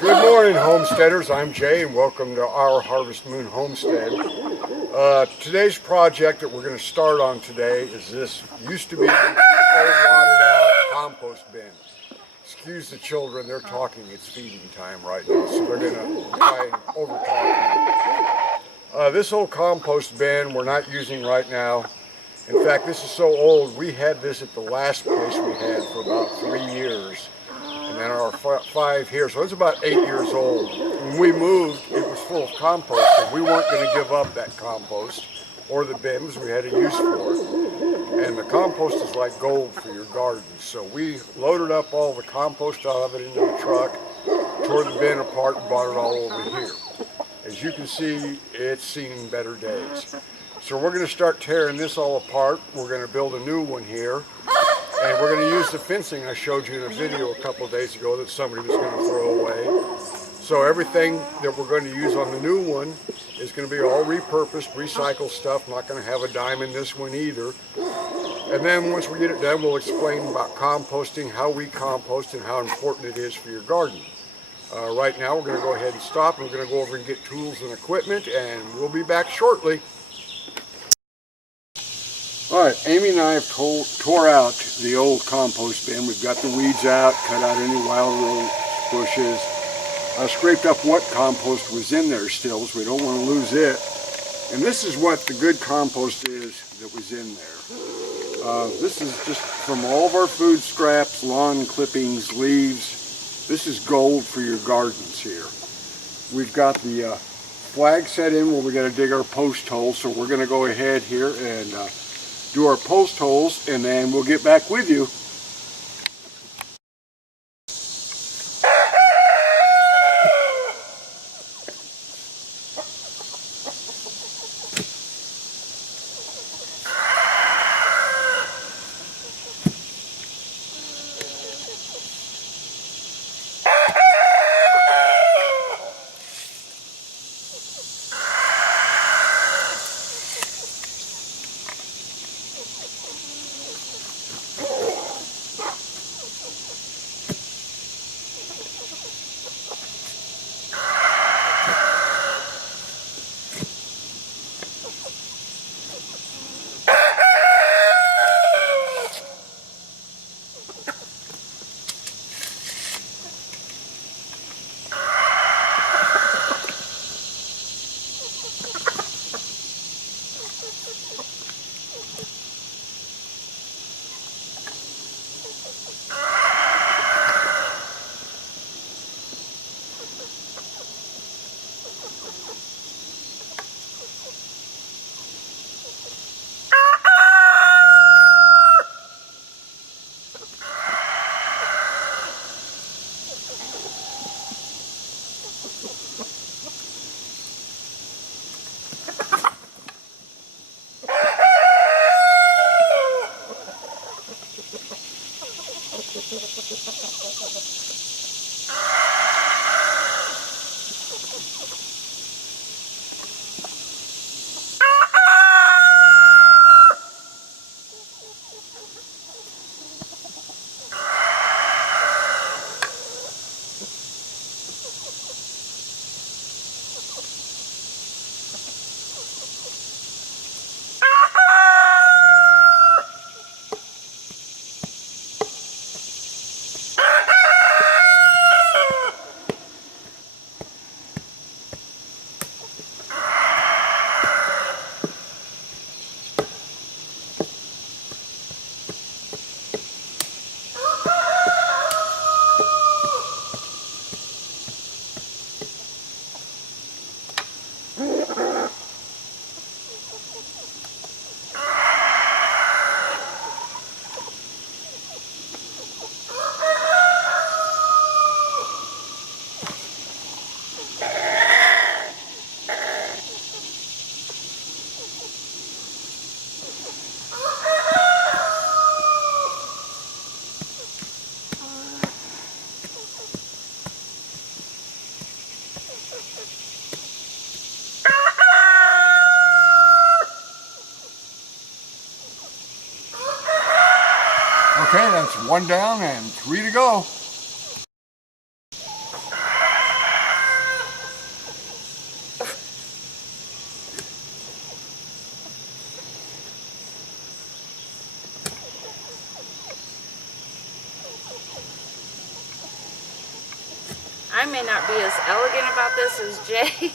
Good morning, homesteaders. I'm Jay, and welcome to our Harvest Moon Homestead. Today's project that we're going to start on today is this used to be an old watered out compost bin. Excuse the children, they're talking. It's feeding time right now, so they're going to try and overtalk me. This old compost bin we're not using right now. In fact, this is so old, we had this at the last place we had for about 3 years. And then our 5 here, so it's about 8 years old. When we moved, it was full of compost, and we weren't going to give up that compost or the bins. We had a use for it. And the compost is like gold for your garden. So we loaded up all the compost out of it into the truck, tore the bin apart, and brought it all over here. As you can see, it's seen better days. So we're going to start tearing this all apart. We're going to build a new one here. And we're going to use the fencing I showed you in a video a couple of days ago that somebody was going to throw away. So everything that we're going to use on the new one is going to be all repurposed, recycled stuff. Not going to have a dime in this one either. And then once we get it done, we'll explain about composting, how we compost, and how important it is for your garden. Right now, we're going to go ahead and stop. We're going to go over and get tools and equipment, and we'll be back shortly. Alright, Amy and I have tore out the old compost bin. We've got the weeds out, cut out any wild rose bushes. I scraped up what compost was in there still, so we don't want to lose it. And this is what the good compost is that was in there. This is just from all of our food scraps, lawn clippings, leaves. This is gold for your gardens here. We've got the flag set in where we got to dig our post holes, so we're going to go ahead here and do our post holes, and then we'll get back with you. Okay, that's 1 down and 3 to go. I may not be as elegant about this as Jay,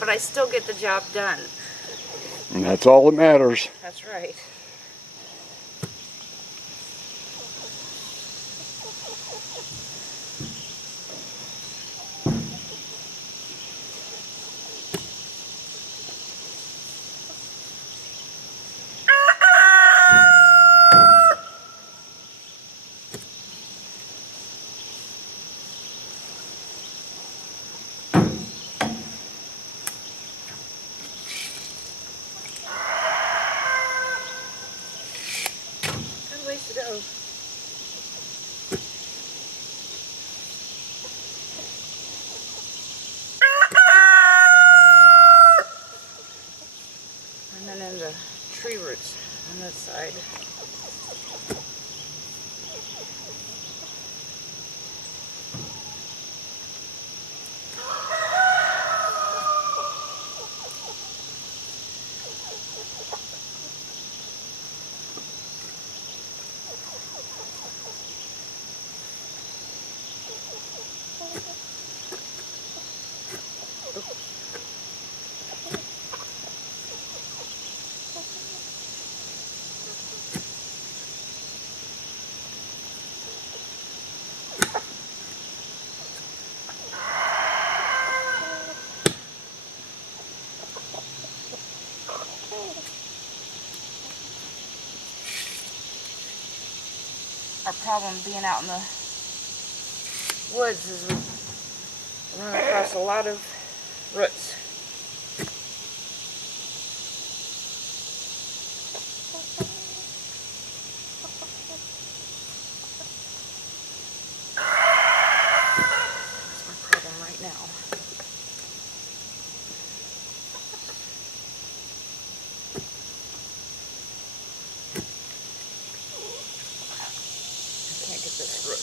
but I still get the job done. And that's all that matters. That's right. Good ways to go. And then in the tree roots on this side. Our problem being out in the woods is we run across a lot of roots. That's my problem right now. I can't get this root.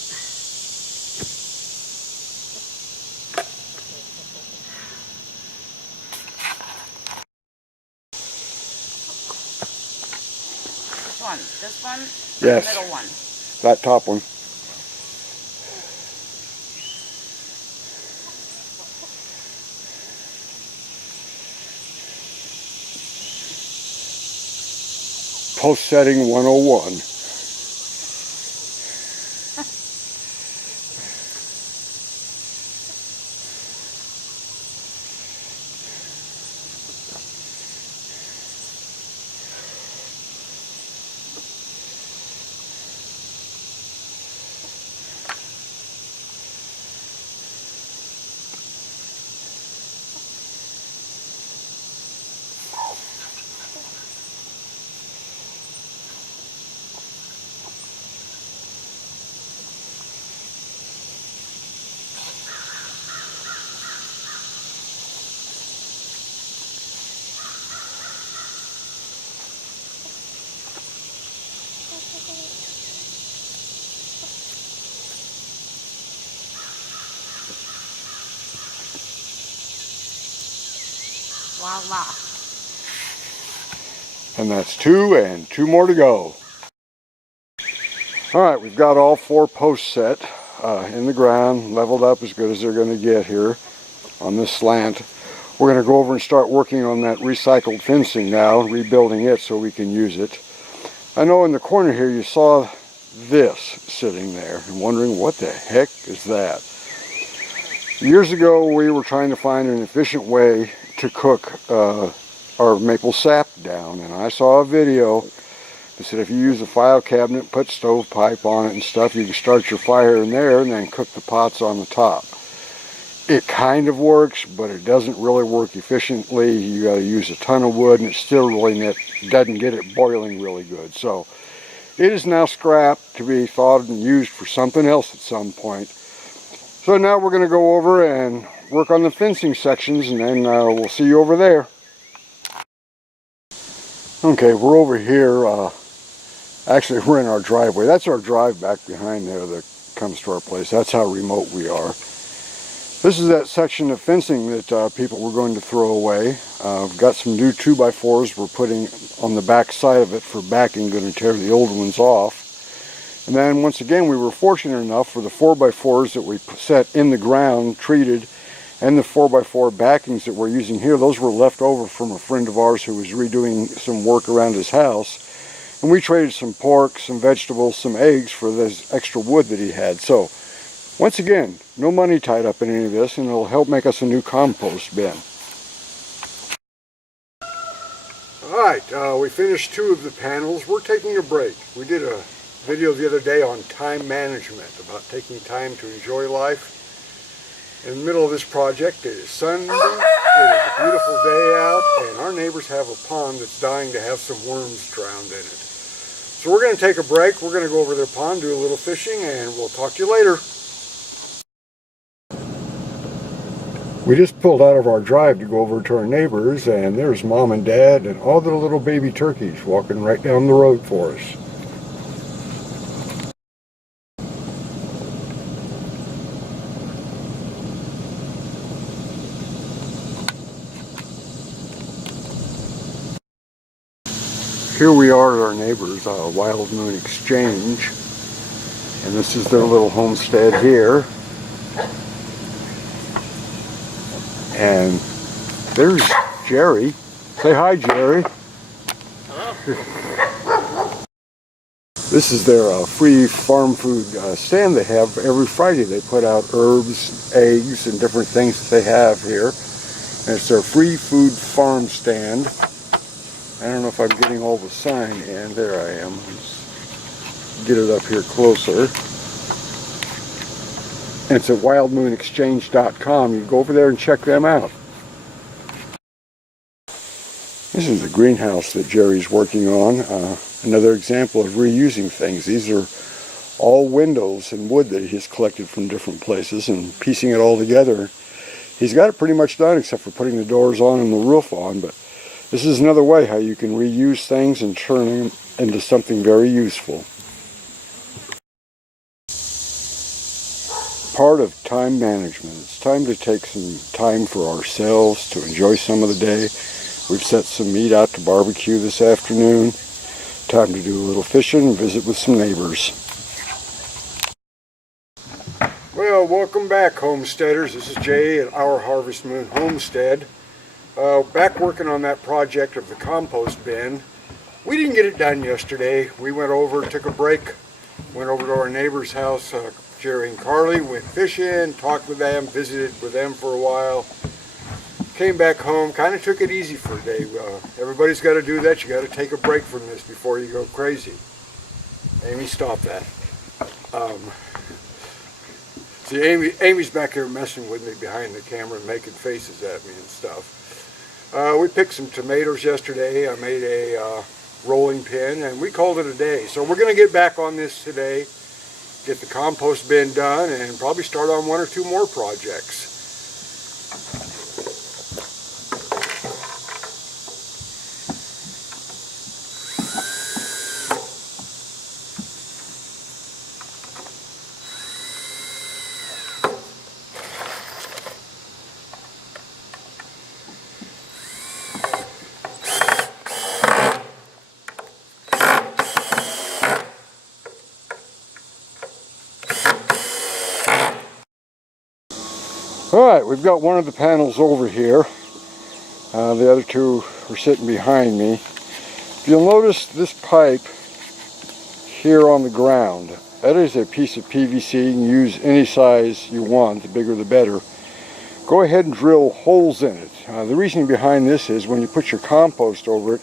One. This one? Yes. The middle one. That top one. Post setting 101. Voila. And that's 2 and 2 more to go. Alright, we've got all 4 posts set in the ground, leveled up as good as they're going to get here on this slant. We're going to go over and start working on that recycled fencing now, rebuilding it so we can use it. I know in the corner here you saw this sitting there and wondering what the heck is that. Years ago we were trying to find an efficient way to cook our maple sap down, and I saw a video that said if you use a file cabinet, put stovepipe on it and stuff, you can start your fire in there and then cook the pots on the top. It kind of works, but it doesn't really work efficiently. You got to use a ton of wood, and it still really doesn't get it boiling really good. So it is now scrapped to be thawed and used for something else at some point. So now we're going to go over and work on the fencing sections, and then we'll see you over there. Okay, we're over here. Actually, we're in our driveway. That's our drive back behind there that comes to our place. That's how remote we are. This is that section of fencing that people were going to throw away. We've got some new 2x4s we're putting on the back side of it for backing, going to tear the old ones off. And then once again, we were fortunate enough for the 4x4s that we set in the ground, treated, and the 4x4 backings that we're using here, those were left over from a friend of ours who was redoing some work around his house. And we traded some pork, some vegetables, some eggs for this extra wood that he had. So once again, no money tied up in any of this, and it'll help make us a new compost bin. Alright, we finished 2 of the panels. We're taking a break. We did a video the other day on time management, about taking time to enjoy life. In the middle of this project, it is Sunday, it is a beautiful day out, and our neighbors have a pond that's dying to have some worms drowned in it. So we're going to take a break. We're going to go over their pond, do a little fishing, and we'll talk to you later. We just pulled out of our drive to go over to our neighbors, and there's Mom and Dad and all the little baby turkeys walking right down the road for us. Here we are at our neighbors, Wildman Exchange, and this is their little homestead here. And there's Jerry. Say hi, Jerry. Hello. This is their free farm food stand they have every Friday. They put out herbs, eggs, and different things that they have here. And it's their free food farm stand. I don't know if I'm getting all the sign in. There I am. Let's get it up here closer. And it's at wildmanexchange.com. You go over there and check them out. This is the greenhouse that Jerry's working on. Another example of reusing things. These are all windows and wood that he's collected from different places and piecing it all together. He's got it pretty much done except for putting the doors on and the roof on, but this is another way how you can reuse things and turn them into something very useful. Part of time management. It's time to take some time for ourselves to enjoy some of the day. We've set some meat out to barbecue this afternoon. Time to do a little fishing and visit with some neighbors. Well, welcome back, homesteaders. This is Jay at our Harvest Moon Homestead. Back working on that project of the compost bin. We didn't get it done yesterday. We went over, took a break, went over to our neighbor's house, Jerry and Carly, went fishing, talked with them, visited with them for a while. Came back home, kind of took it easy for a day. Everybody's got to do that. You got to take a break from this before you go crazy. Amy, stop that. See, Amy's back here messing with me behind the camera and making faces at me and stuff. We picked some tomatoes yesterday. I made a rolling pin, and we called it a day. So we're going to get back on this today, get the compost bin done, and probably start on 1 or 2 more projects. Alright, we've got one of the panels over here. The other 2 are sitting behind me. If you'll notice this pipe here on the ground, that is a piece of PVC. You can use any size you want, the bigger the better. Go ahead and drill holes in it. The reasoning behind this is when you put your compost over it,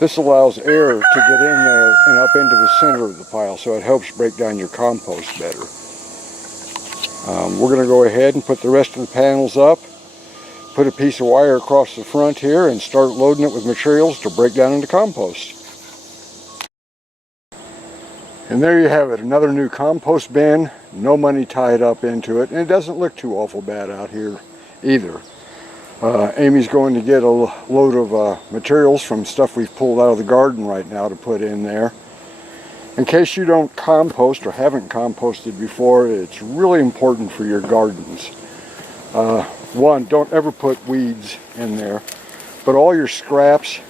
this allows air to get in there and up into the center of the pile, so it helps break down your compost better. We're going to go ahead and put the rest of the panels up, put a piece of wire across the front here, and start loading it with materials to break down into compost. And there you have it, another new compost bin, no money tied up into it, and it doesn't look too awful bad out here either. Amy's going to get a load of materials from stuff we've pulled out of the garden right now to put in there. In case you don't compost or haven't composted before, it's really important for your gardens. One, don't ever put weeds in there, but all your scraps,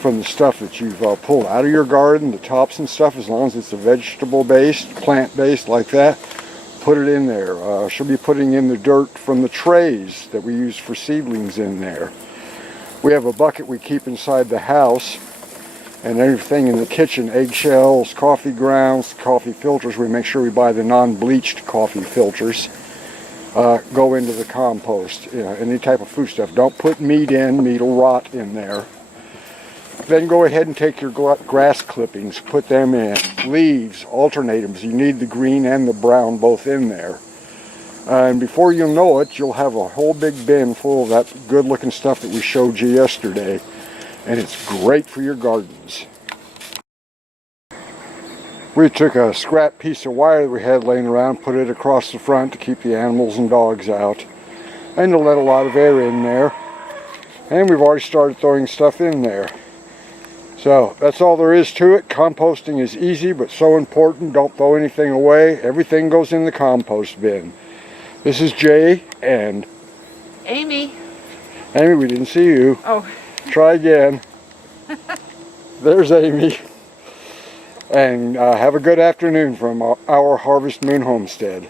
from the stuff that you've pulled out of your garden, the tops and stuff, as long as it's a vegetable based, plant based like that, put it in there. She'll be putting in the dirt from the trays that we use for seedlings in there. We have a bucket we keep inside the house, and everything in the kitchen, eggshells, coffee grounds, coffee filters, we make sure we buy the non-bleached coffee filters, go into the compost. You know, any type of food stuff. Don't put meat in, meat will rot in there. Then go ahead and take your grass clippings, put them in. Leaves, alternate them. You need the green and the brown both in there. And before you know it, you'll have a whole big bin full of that good looking stuff that we showed you yesterday. And it's great for your gardens. We took a scrap piece of wire that we had laying around, put it across the front to keep the animals and dogs out, and to let a lot of air in there. And we've already started throwing stuff in there. So that's all there is to it. Composting is easy but so important. Don't throw anything away. Everything goes in the compost bin. This is Jay and Amy. Amy, we didn't see you. Oh. Try again. There's Amy. And have a good afternoon from our Harvest Moon homestead.